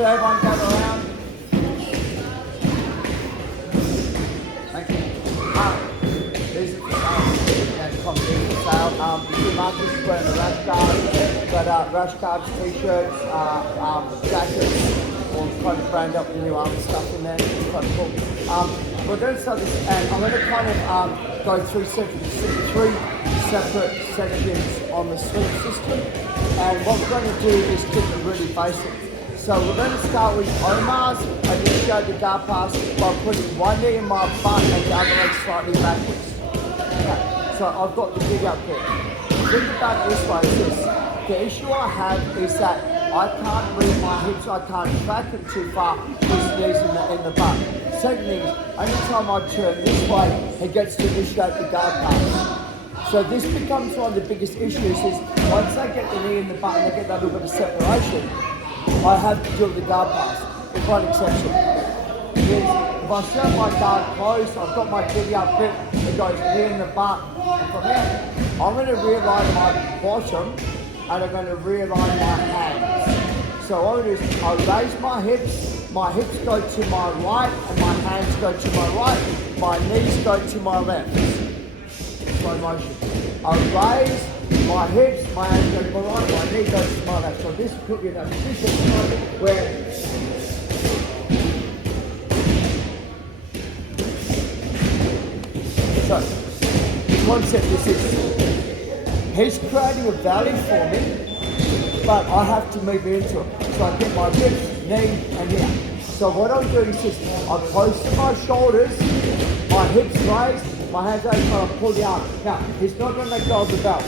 So everyone gather around. Thank you. These are competition sale. You see Marcus is wearing a rash guard, got rash guards, t-shirts, jackets, all kind of brand up the new arm stuff in there. It's quite cool. We're going to start this, and I'm going to kind of go through three separate sections on the sweep system. And what we're going to do is keep it really basic. So we're going to start with Omar's. I just showed the guard pass by putting one knee in my butt and the other leg slightly backwards. Okay, so I've got the gig up there. Think about it this way, is this. The issue I have is that I can't read my hips, I can't track it too far with knees in the butt. Second thing is, anytime I turn this way, it gets to initiate the guard pass. So this becomes one of the biggest issues is once I get the knee in the butt and I get that little bit of separation, I have to do the guard pass, with one exception. If I set my guard close, I've got my giddy up grip, it goes here in the butt, and from here, I'm going to realign my bottom and I'm going to realign my hands. So what I do is I raise my hips go to my right and my hands go to my right, my knees go to my left. Slow motion. I raise my hips, my hands go to my right, my knee goes to my left. So this will put you in that position where so the concept is this. He's creating a valley for me, but I have to move into it. So I get my hips, knee, and here. So what I'm doing is this. I'm close to my shoulders, my hips raised, my hands over, trying to pull the arm. Now, he's not going to let go of the belt.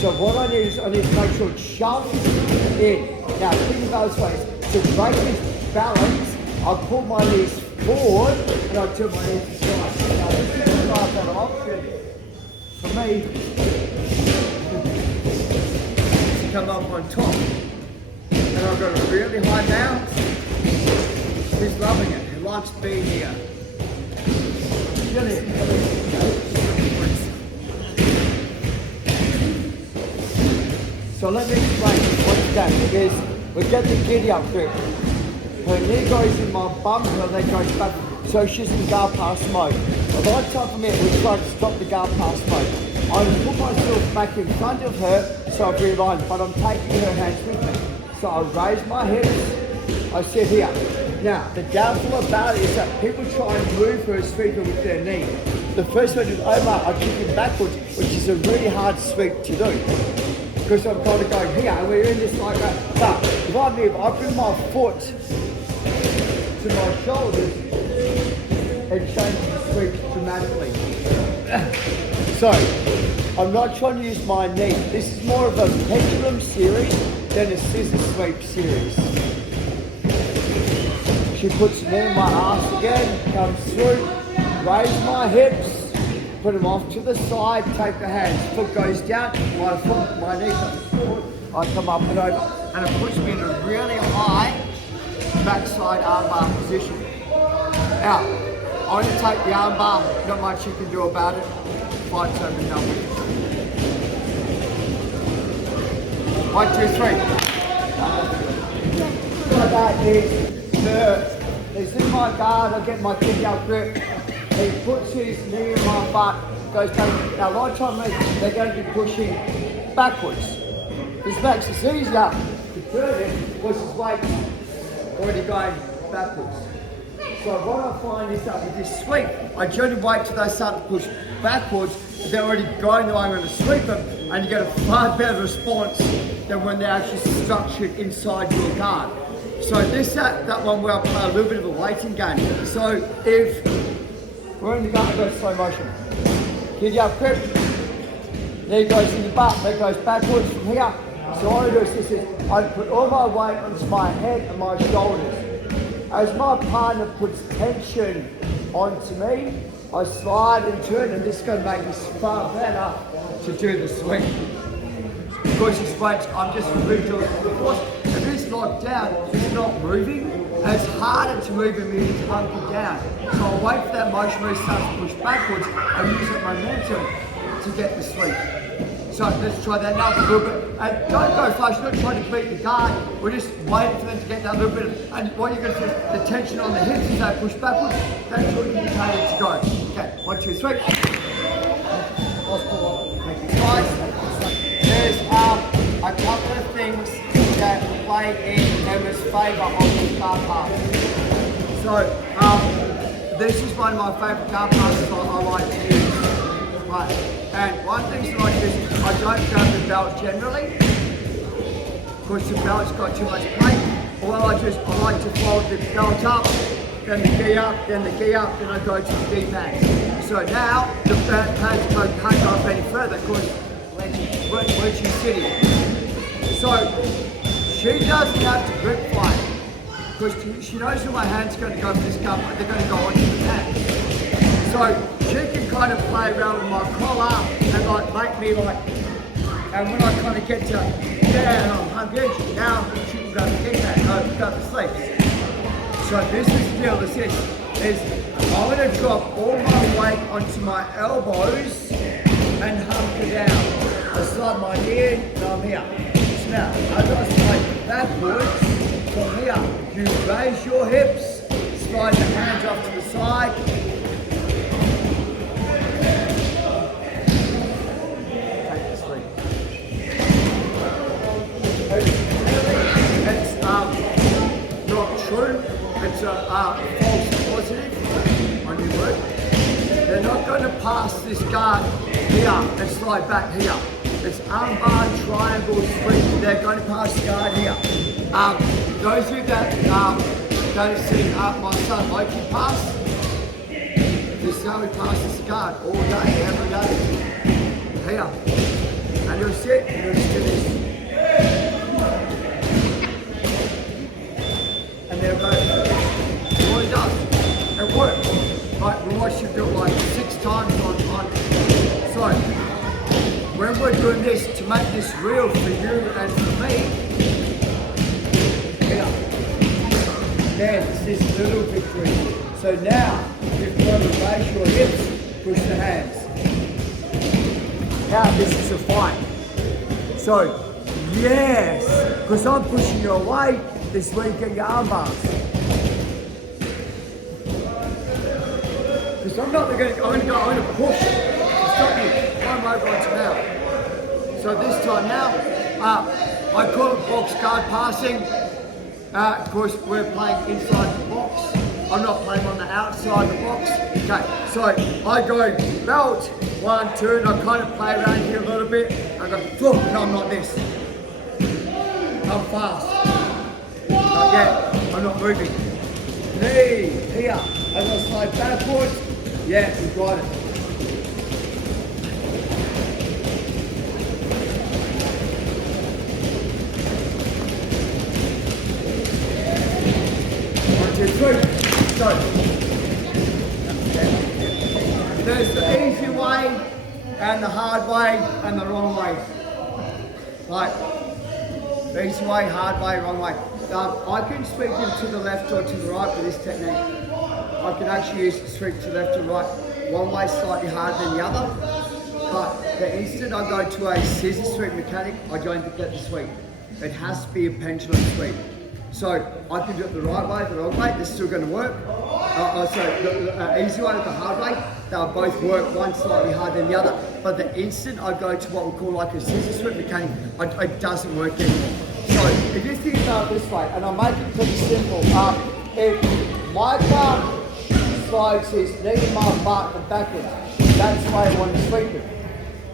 So what I need is I need to make sure it's shoved in. Now, think about this way. To break this balance, I pull my knees forward and I turn my knees to the side. Now, this is a better option for me to come up on top. And I've got a really high bounce. He's loving it. He likes being here. So let me explain once again, because we get the giddy up grip. Her knee goes in my bum, her leg goes back, so she's in guard pass mode. A lot of time for me, we try to stop the guard pass mode. I put myself back in front of her, so I realign, but I'm taking her hands with me. So I raise my hips, I sit here. Now, the downfall about it is that people try and move her sweeper with their knee. The first one is Omar, I kick him backwards, which is a really hard sweep to do. Because I'm kind of going here, and we're in this like that. But if I move, I bring my foot to my shoulders, it changes the sweep dramatically. So, I'm not trying to use my knee. This is more of a pendulum series than a scissor sweep series. She puts the knee in my ass again, comes through, raise my hips, put them off to the side, take the hands, foot goes down, my knee comes forward, I come up and over, and it puts me in a really high backside armbar position. Now, I'm going to take the armbar, not much you can do about it, fight's over and done with. 1, 2, 3. So that is in my guard, I get my kick out grip. He puts his knee in my butt, goes back. Now, a lot of times they're going to be pushing backwards. This makes it easier to turn it because his weight's already going backwards. So what I find is that with this sweep, I generally wait till they start to push backwards, they're already going the way I'm going to sweep them, and you get a far better response than when they're actually structured inside your guard. So that one where I play a little bit of a waiting game. So if we're in the guard, go slow motion. Giddy up grip, knee goes in the butt, leg goes backwards from here. So what I do is I put all my weight onto my head and my shoulders. As my partner puts tension onto me, I slide and turn, and this is going to make this far better to do the swing. Because this weight, I'm just redoing the force. If it's locked down, it's not moving, and it's harder to move him if he's hunkered down. So I'll wait for that motion where he starts to push backwards and use that momentum to get the sweep. So So let's try that now a little bit. And don't go fast, you're not trying to beat the guard. We're just waiting for them to get that little bit of, and what you're going to feel, the tension on the hips as they push backwards, that's what you need to go. Okay, 1, 2, 3. Thank you guys. There's a couple of things that play in Emma's favour on this car pass. So, this is one of my favourite car passes I like to use. Right. And one thing that I do is I don't grab the belt generally, because the belt's got too much play. Or I like to fold the belt up, then the gi up, then the gi up, then I go to the gi pads. So now the pads can't go up any further because where she's sitting. So she doesn't have to grip fight because she knows where my hand's going to go for this cup, but they're going to go onto the pad. So she can kind of play around with my collar and like make me like, and when I kind of get to, yeah, I'm hungry, now she can go to the pad, go to the sleeves. So this is the deal, is I'm going to drop all my weight onto my elbows and hunker down. I slide my knee and I'm here. So now, as I slide backwards, from here, you raise your hips, slide the hands off to the side. Take the sleep. It's not true. It's a false positive on your work. They're not going to pass this guard here and slide back here. It's armbar, triangle, spring. They're going to pass the guard here. Those of you that don't see my son Loki pass, this is how he passes the guard all day, every day. Here. And you'll sit and you'll just do this. And they'll go. What it does, it works. Like we watched you do it like 6 times on. So when we're doing this to make this real for you and for me, there's this little victory. So now you've got to raise your hips, push the hands. Now this is a fight. So yes, because I'm pushing you away, this is where you get your arm bars. Because I'm going to push to stop you. I'm over onto now. So this time now, I call it box guard passing. Of course, we're playing inside the box. I'm not playing on the outside of the box. Okay, so I go belt, 1, 2, and I kind of play around here a little bit. I go, thump, and I'm like this. I'm fast. Not yet, I'm not moving. Knee, here, as I slide backwards, yeah, you got it. So, there's the easy way and the hard way and the wrong way. Like, the easy way, hard way, wrong way. I can sweep him to the left or to the right with this technique. I can actually use the sweep to left or right. One way slightly harder than the other. But the instant I go to a scissor sweep mechanic, I don't get the sweep. It has to be a pendulum sweep. So I can do it the right way, the wrong way, it's still going to work. The easy way or the hard way, they'll both work, one slightly harder than the other. But the instant I go to what we call like a scissor sweep mechanic, it doesn't work anymore. So if you think about it this way, and I'll make it pretty simple, if my car slides his knee in my butt and backwards, that's the way I want to sweep it.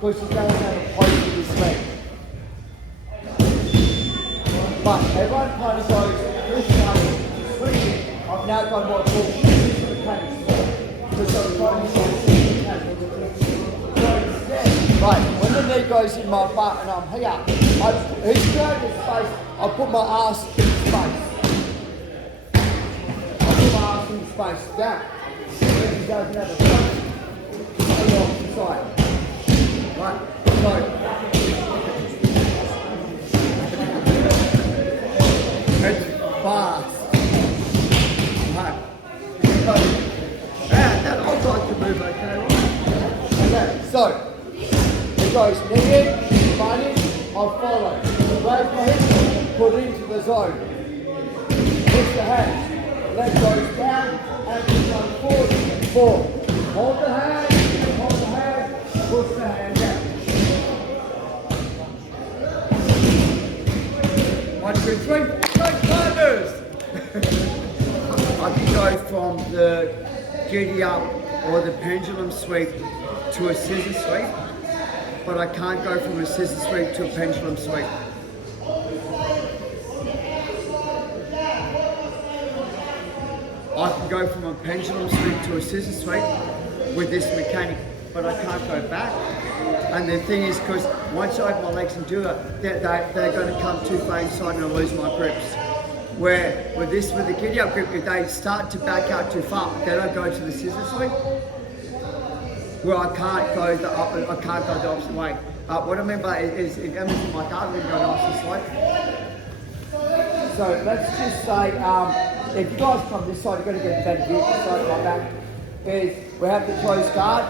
Because he's going to have a point with his leg. But everyone kind of goes this way, swinging. I've now got what I call scissor mechanics. Because I'm trying to use mechanics. So instead, right, when the knee goes in my butt and I'm here, he's going to space, I put my ass in space. I put my ass in space, down. When he doesn't have a point, on the opposite side. Right, so. It's fast. Right. And then I'll try to move, okay? Okay, so it goes knee in, follow. Raise my hips, put into the zone. Push the hands. Leg goes down and push one forward. 4. Hold the hand, push the hand down. 1, 2, 3, go climbers! I can go from the giddy up or the pendulum sweep to a scissor sweep, but I can't go from a scissor sweep to a pendulum sweep. I can go from a pendulum sweep to a scissor sweep with this mechanic, but I can't go back. And the thing is, because once I open my legs and do it, they're going to come too far inside and I lose my grips. Where with the giddy up grip, if they start to back out too far, they don't go to the scissor sweep. Where I can't go the opposite way. What I mean by is if Emma's in my guard, we can go nice and slow. So let's just say, if you guys come this side, you're going to get a better view. This side like that is we have the closed guard,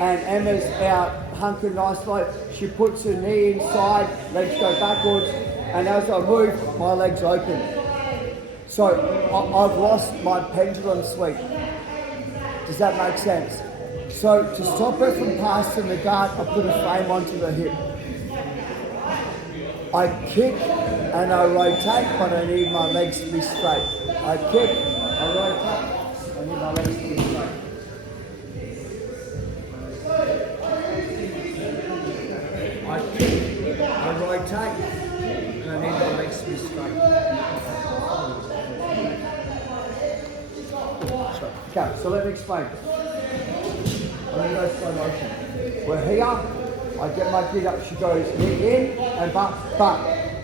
and Emma's out hunkered nicely. She puts her knee inside, legs go backwards, and as I move, my legs open. So I've lost my pendulum sweep. Does that make sense? So to stop her from passing the guard, I put a frame onto the hip. I kick and I rotate, but I need my legs to be straight. I kick, I rotate, I need my legs to be straight. I kick, I rotate, and I need my legs to be straight. Okay, so let me explain. I'm going to go slow motion. We're here, I get my feet up, she goes knee in and but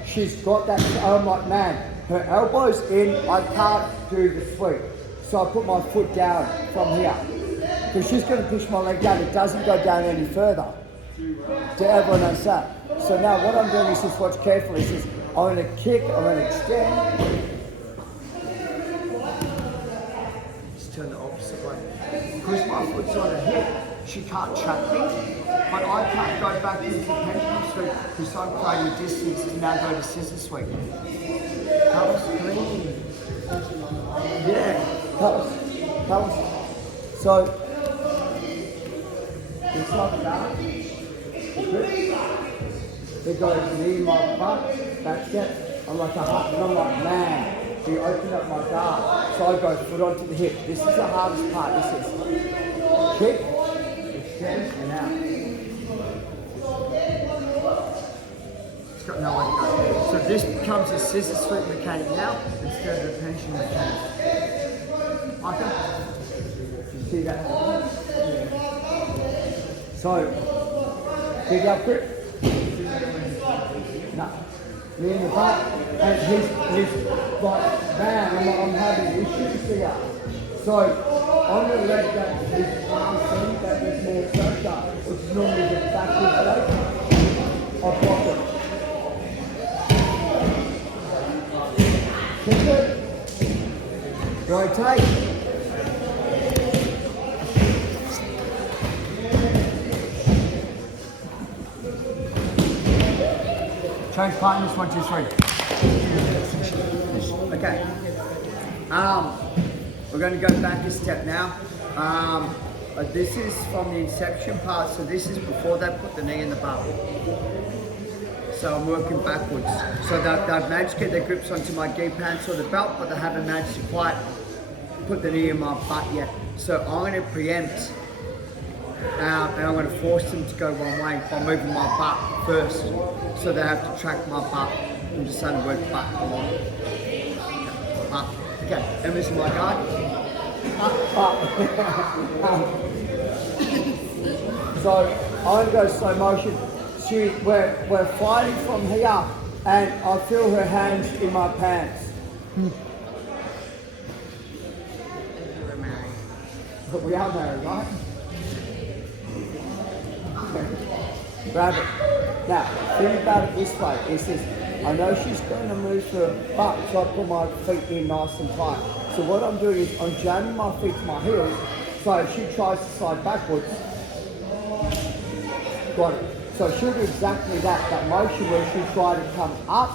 she's got that, I'm like, man, her elbow's in, I can't do the sweep. So I put my foot down from here. Because she's going to push my leg down, it doesn't go down any further. Do everyone understand? So now what I'm doing is just watch carefully, is I'm going to kick, I'm going to extend. Just turn the opposite way. Because my foot's on her hip, she can't track me, but I can't go back into the pendulum sweep because I'm creating distance to now go to scissor sweep. Colours, clean. Yeah, colours. So, it's like that. It goes knee in my butt, that's it. I'm like a heart, and I'm like, man. You open up my guard, so I go foot onto the hip. This is the hardest part. This is kick, extend, and out. It's got nowhere to go. So this becomes a scissor sweep mechanic now instead of a pension mechanic. Okay? You see that? So, big up grip. No. Me in the butt, and he's like, man, I'm having issues here. So, I'm going to let that, his arm see that there's more pressure, which is normally the backward leg. I'll block it. Kick it. Rotate. Change partners, 1, 2, 3. Okay. We're going to go back a step now. This is from the inception part, so this is before they put the knee in the butt. So I'm working backwards. So they've managed to get their grips onto my gi pants or the belt, but they haven't managed to quite put the knee in my butt yet. So I'm going to preempt. And I'm going to force them to go one way by moving my butt first. So they have to track my butt. I'm just saying the word butt a lot. Okay, Emma's in my guard. So I'm going to go slow motion. We're fighting from here and I feel her hands in my pants. But we are married, right? Grab it. Now, think about it this way. It says, I know she's going to move her butt, so I put my feet in nice and tight. So what I'm doing is I'm jamming my feet to my heels, so if she tries to slide backwards, got it. So So she'll do exactly that motion where she'll try to come up.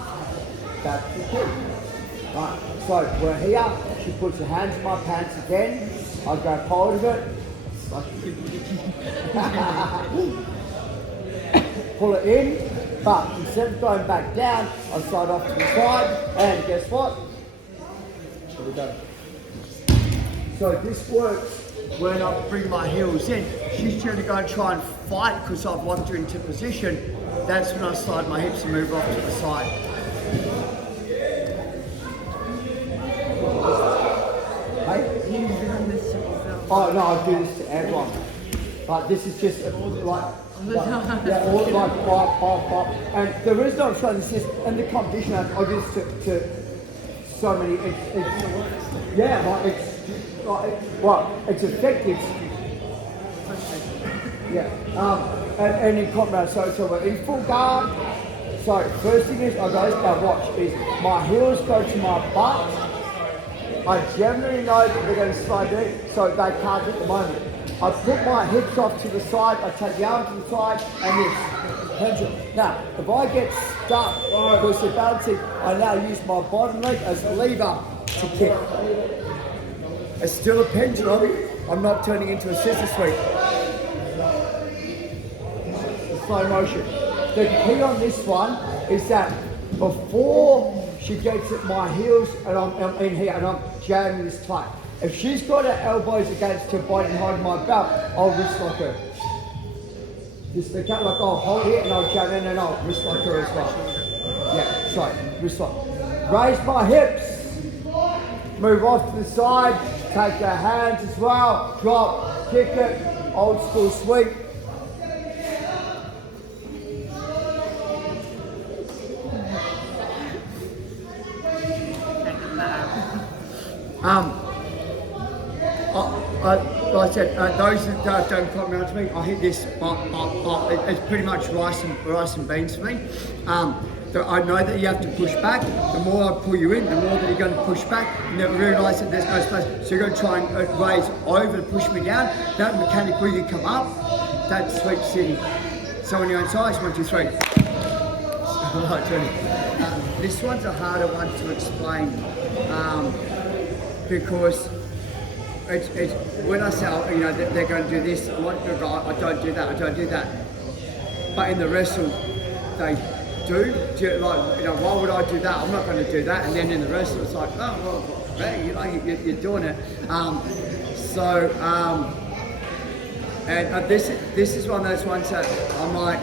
That's the key. Right, so we're here, she puts her hands in my pants again, I grab hold of it, pull it in, but instead of going back down, I slide off to the side, and guess what? Here we go. So this works when I bring my heels in. She's trying to go and try and fight because I've locked her into position. That's when I slide my hips and move off to the side. Hey? Oh no, I do this to everyone. But this is just like pop. And the reason I'm showing this is in the competition I do this to so many. It's effective. Yeah. And in combat, so we're in full guard. So first thing is I go, now watch, is my heels go to my butt. I generally know that they're going to slide in, so they can't at the moment. I put my hips off to the side, I take the arm to the side, and this. Pendulum. Now, if I get stuck with the balancing, I now use my bottom leg as a lever to kick. It's still a pendulum, I'm not turning into a scissor sweep. Slow motion. The key on this one is that before she gets at my heels and I'm in here and I'm jamming this tight. If she's got her elbows against her body and holding my belt, I'll wrist lock her. Just like I'll hold it and I'll jam in and I'll wrist lock her as well. Yeah, sorry, wrist lock. Raise my hips, move off to the side, take her hands as well, drop, kick it, old school sweep. Like I said, those that don't come around to me, I hit this, it's pretty much rice and beans for me. I know that you have to push back. The more I pull you in, the more that you're going to push back. You never realise that there's no space. So you're going to try and raise over to push me down. That mechanic where you come up, that sweeps in. So on your own size, 1, 2, 3. This one's a harder one to explain because it's when I say, they're going to do this, I don't do that. But in the wrestle, they do. Why would I do that? I'm not going to do that. And then in the wrestle, it's like, oh, well, hey, you're doing it. And this is one of those ones that I'm like,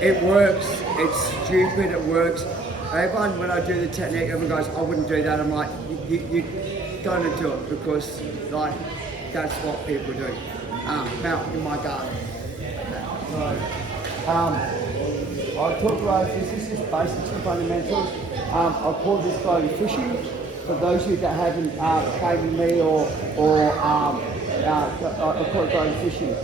it works, it's stupid, it works. Everyone, when I do the technique, everyone goes, I wouldn't do that. I'm like, you're going to do it because, that's what people do. Now, in my garden. I'll talk about this is just basics and fundamentals. I'll call this going fishing. For those of you that haven't trained with me I'll call it going fishing.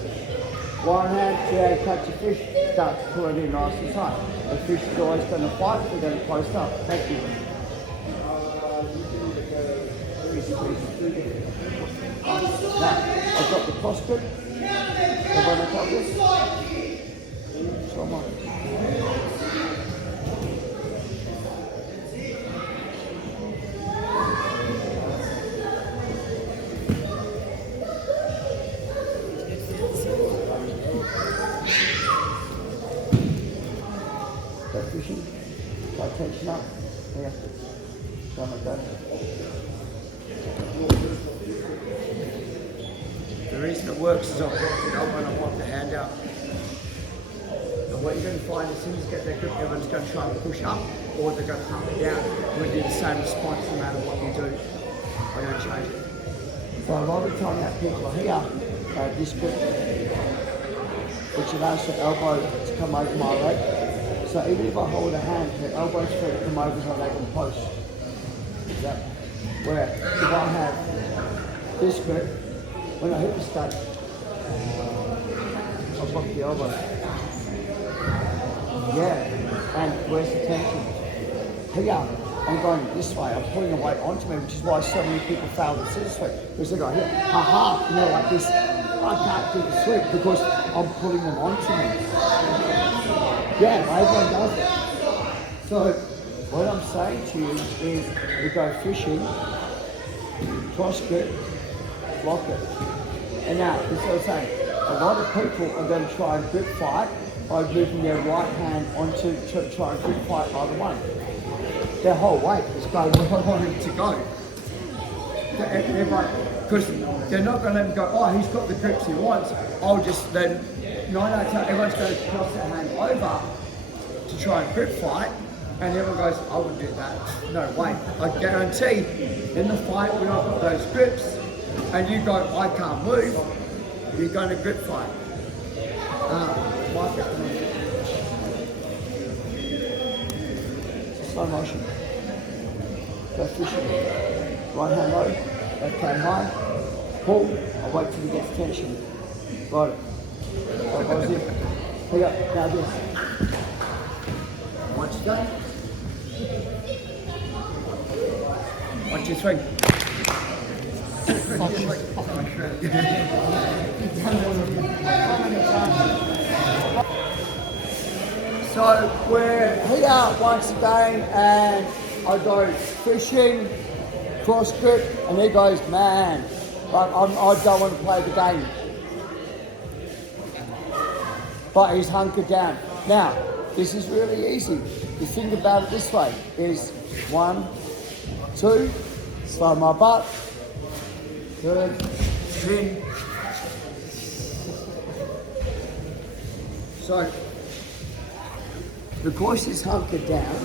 One hand, two hands, catch a fish, start to pull it in nice and tight. The fish is always going to fight, we're going to close up. Thank you. Now, I've got the cross grip. Everyone got this? So am I. Fishing, like tension up, yeah, something like that. The reason it works is I've locked it up and I've locked the hand out. And what you're going to find as soon as you get that grip, everyone's going to try and push up or they're going to pump it down. You're going to do the same response no matter what you do. I don't change it. So a lot of the time that people are here, this grip, which allows the elbow to come over my leg. So even if I hold a hand, the elbow's free to come over my leg and post. That, where if I have this grip, when I hit the stud, I'll block the elbow. Yeah, and where's the tension? Here, I'm going this way, I'm pulling the weight onto me, which is why so many people fail the scissor sweep. Because they go here, aha, like this. I can't do the sweep because I'm pulling them onto me. Yeah, everyone does it. So what I'm saying to you is we go fishing, cross grip, lock it. And now, this is what I'm saying. A lot of people are going to try and grip fight by moving their right hand onto to try and grip fight either one. Their whole weight is going where I want it to go. Because they're not going to let him go, oh, he's got the grips he wants. I'll just then, 9 out of 10, everyone's going to cross their hand over to try and grip fight. And everyone goes, I wouldn't do that. No way. I guarantee in the fight when I've got those grips and you go, I can't move, you're going to grip fight. Slow motion. Go fishing. Right hand low, left hand high. Pull. I wait till he gets tension. Got it. So goes in. Pick up. Now this. Once done. 1, 2, 3. So we're here once again and I go fishing, cross grip, and he goes, man, but I don't want to play the game. But he's hunkered down. Now, this is really easy. You think about it this way, is 1, 2, slow my butt, 3, chin. So, because he's hunkered down,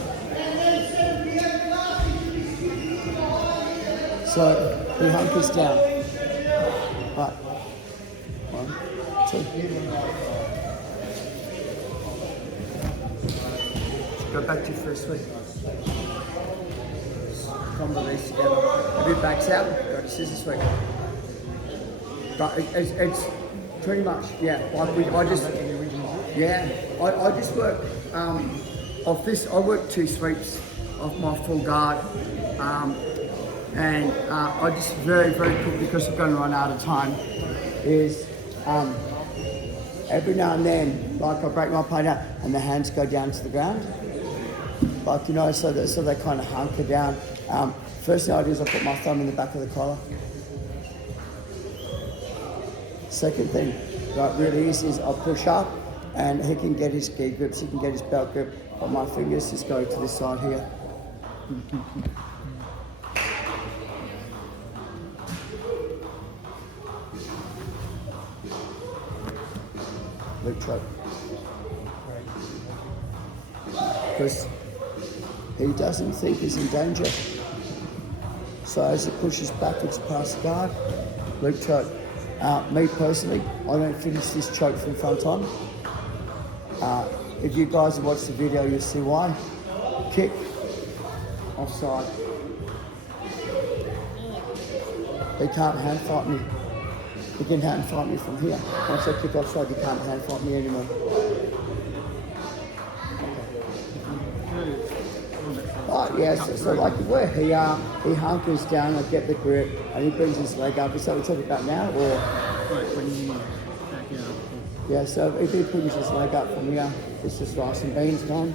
so he hunkers down. Right. 1, 2. Go back to your first sweep. Combo these together. A bit backs out, go to scissor sweep. But it's pretty much, yeah, like I just work off this. I work 2 sweeps off my full guard. And I just very, very quick, because I'm going to run out of time, is every now and then, like I break my plate out and the hands go down to the ground. Like, you know, so they kind of hunker down. First thing I do is I put my thumb in the back of the collar. Second thing, like really easy, is I'll push up and he can get his gi grips, he can get his belt grip, but my fingers just go to this side here. Loop choke. Because he doesn't think he's in danger. So as he pushes backwards past the guard, loop choke. Me personally, I don't finish this choke from front on. If you guys have watched the video, you'll see why. Kick, offside. He can't hand fight me. He can hand fight me from here. Once I kick offside, he can't hand fight me anymore. Oh, yes, so like where he hunkers down, I get the grip, and he brings his leg up. Is that what we're talking about now, or? Right, when you back out. Yeah, so if he brings his leg up from here, it's just rice and beans gone.